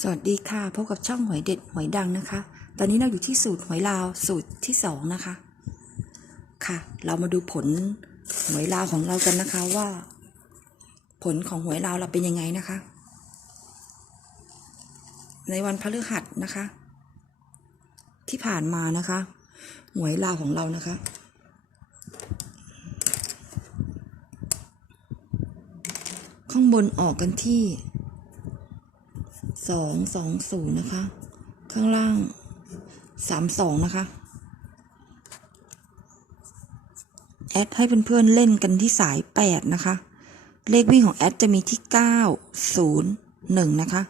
สวัสดีค่ะ พบกับช่องหวยเด็ดหวยดังนะคะ ตอนนี้เราอยู่ที่สูตรหวยลาวสูตรที่สองนะคะ ค่ะ เรามาดูผลหวยลาวของเรากันนะคะว่า ผลของหวยลาวเราเป็นยังไงนะคะ ในวันพฤหัสนะคะ ที่ผ่านมานะคะหวยลาวของเรานะคะข้างบนออกกันที่ สองสองศูนย์นะคะ ข้างล่างสามสองนะคะ แอดให้เพื่อนๆเล่นกันที่สายแปดนะคะ เลขวิ่งของแอดจะมีที่เก้าศูนย์หนึ่งนะคะ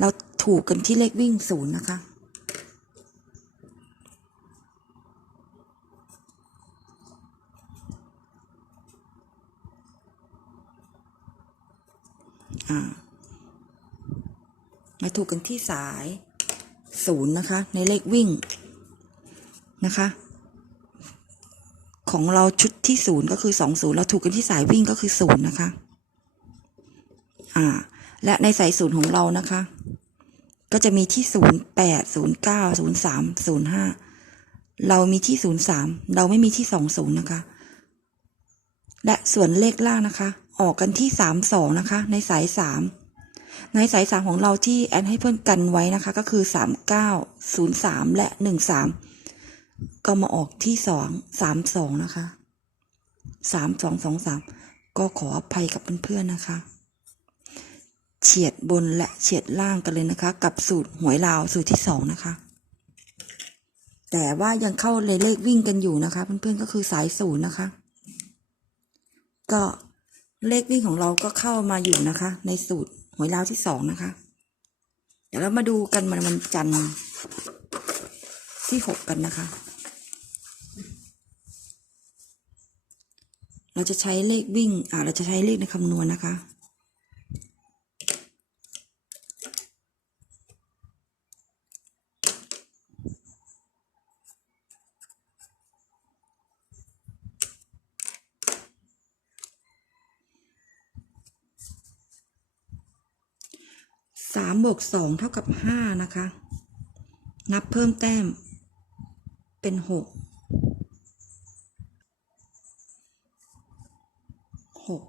เราถูกกันที่เลขวิ่งศูนย์นะคะอ่า มาถูกกันที่สายศูนย์นะคะ ในเลขวิ่งนะคะ ของเราชุดที่ศูนย์ก็คือสองศูนย์เราถูกกันที่สายวิ่งก็คือศูนย์นะคะ อ่า และในสายศูนย์ของเรานะคะ ก็จะมีที่ศูนย์แปดศูนย์เก้าศูนย์สามศูนย์ห้าเรามีที่ศูนย์สามเราไม่มีที่สองศูนย์นะคะ และส่วนเลขล่างนะคะ ออกกันที่สามสองนะคะ ในสายสาม ในสายสามของเราที่แอดให้เพื่อนกันไว้นะคะ ก็คือสามเก้าศูนย์สามและหนึ่งสามก็มาออกที่สองสามสองนะคะสามสองสองสามก็ขออภัยกับเพื่อนๆนะคะ เฉียดบนและเฉียดล่างกันเลยนะคะ กับสูตรหวยลาวสูตรที่สองนะคะ แต่ว่ายังเข้าเลเลขวิ่งกันอยู่นะคะ เพื่อนๆก็คือสายศูนย์นะคะ ก็เลขวิ่งของเราก็เข้ามาอยู่นะคะ ในสูตร หวยลาวที่สองนะคะ เดี๋ยวเรามาดูกันมันวันจันทร์ที่หกกันนะคะ เราจะใช้เลขวิ่ง อ่า เราจะใช้เลขในคำนวณนะคะ สามบวกสองเท่ากับห้านะคะ นับเพิ่มแต้ม เป็นหกหก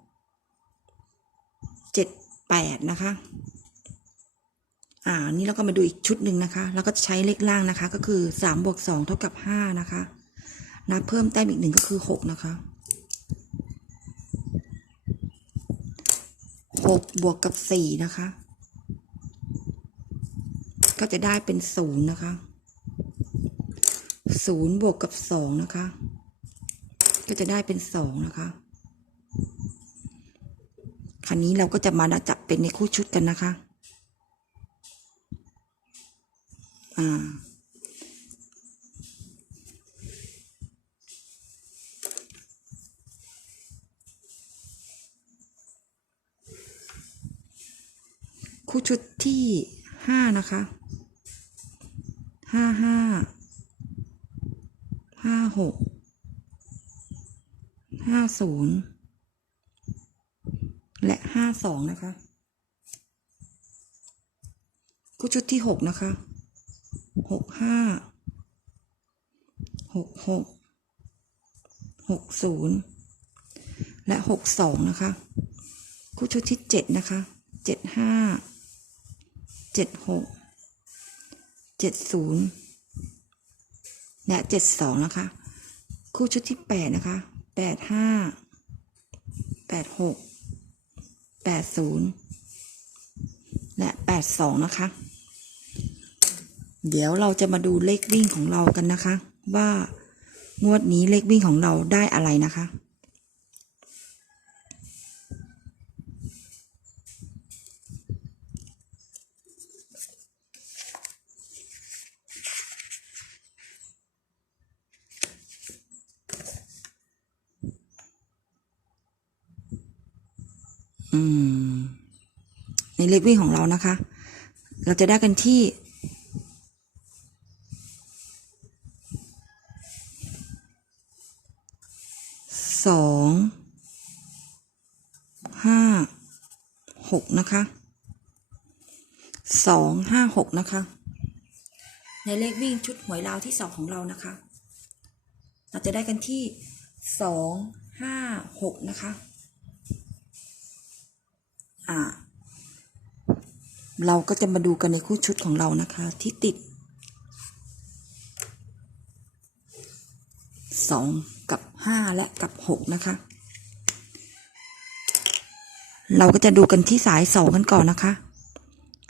เจ็ดแปดนะคะ อ่า นี่เราก็มาดูอีกชุดหนึ่งนะคะ แล้วก็จะใช้เลขล่างนะคะ ก็คือสามบวกสองเท่ากับห้านะคะ นับเพิ่มแต้มอีกหนึ่งก็คือหกนะคะหกบวกกับสี่นะคะ ก็จะได้เป็นศูนย์นะคะศูนย์บวกกับสองนะคะ ก็จะได้เป็นสองนะคะคันนี้เราก็จะมาจับเป็นในคู่ชุดกันนะคะอ่าคู่ชุดที่ห้านะคะ ห้าห้าห้าหกห้าศูนย์และห้าสองนะคะคู่ชุดที่หกนะคะหกห้าหกหกหกศูนย์และหกสองนะคะคู่ชุดที่เจ็ดนะคะเจ็ดห้าเจ็ดหก เจ็ดศูนย์และเจ็ดสองนะคะ คู่ชุดที่แปดนะคะแปดห้าแปดหกแปดศูนย์และแปดสองนะคะ เดี๋ยวเราจะมาดูเลขวิ่งของเรากันนะคะ ว่างวดนี้เลขวิ่งของเราได้อะไรนะคะ อืม ในเลขวิ่งของเรานะคะ เราจะได้กันที่สองห้าหกนะคะสองห้าหกนะคะ ในเลขวิ่งชุดหวยลาวที่สองของเรานะคะ เราจะได้กันที่สองห้าหกนะคะ อ่า เราก็จะมาดูกันในคู่ชุดของเรานะคะ ที่ติดสองกับห้าและกับหกนะคะ เราก็จะดูกันที่สายสองกันก่อนนะคะ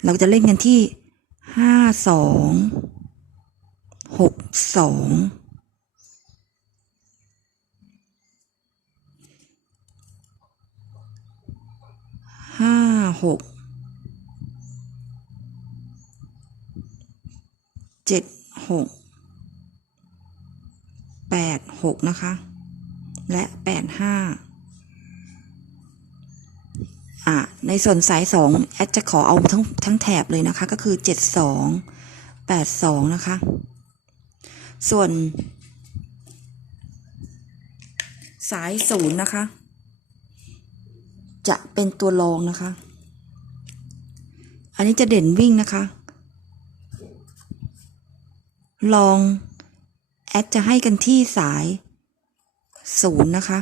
เราจะเล่นกันที่ห้าสองหกสอง หกเจ็ดหกแปดหกนะคะ และแปดห้าอะในส่วนสายสองแอดจะขอเอาทั้งทั้งแถบเลยนะคะ ก็คือเจ็ดสองแปดสองนะคะ ส่วนสายศูนย์นะคะ จะเป็นตัวรองนะคะ อันนี้จะเด่นวิ่งนะคะ ลอง แอดจะให้กันที่สายศูนย์นะคะ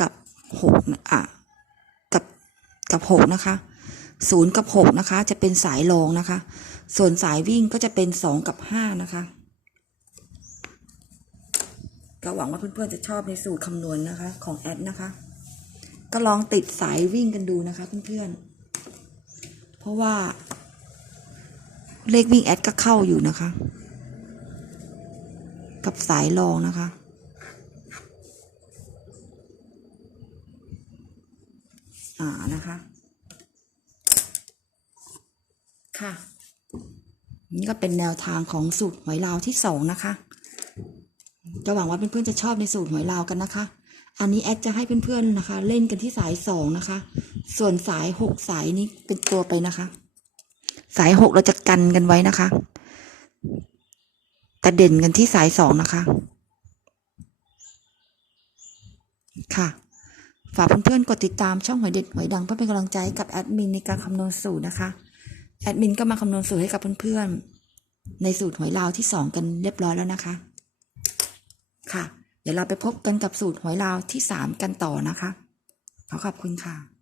กับหกนะอะกับกับหกนะคะศูนย์กับหกนะคะ จะเป็นสายรองนะคะ ส่วนสายวิ่งก็จะเป็นสองกับห้านะคะก็หวังว่าเพื่อนๆจะชอบในสูตรคำนวณนะคะ ของแอดนะคะ ก็ลองติดสายวิ่งกันดูนะคะเพื่อนๆ ราะว่า เลขวิ่งแอดก็เข้าอยู่นะคะ กับสายรองนะคะ อ่านะคะ ค่ะ นี่ก็เป็นแนวทางของสูตรหวยลาวที่สองนะคะ จะหวังว่าเพื่อนๆจะชอบในสูตรหวยลาวกันนะคะ อันนี้แอดจะให้เพื่อนๆนะคะ เล่นกันที่สายสองนะคะ ส่วนสายหกสายนี้เป็นตัวไปนะคะ สายหกเราจะกันกันไว้นะคะแต่เด่นกันที่สายสองนะคะ ค่ะ ฝากเพื่อนๆกดติดตามช่องหวยเด็ดหวยดังเพื่อเป็นกำลังใจกับแอดมินในการคำนวณสูตรนะคะ แอดมินก็มาคำนวณสูตรให้กับเพื่อนๆในสูตรหวยลาวที่สองกันเรียบร้อยแล้วนะคะ ค่ะ เดี๋ยวเราไปพบกันกับสูตรหวยลาวที่สามกันต่อนะคะ ขอขอบคุณค่ะ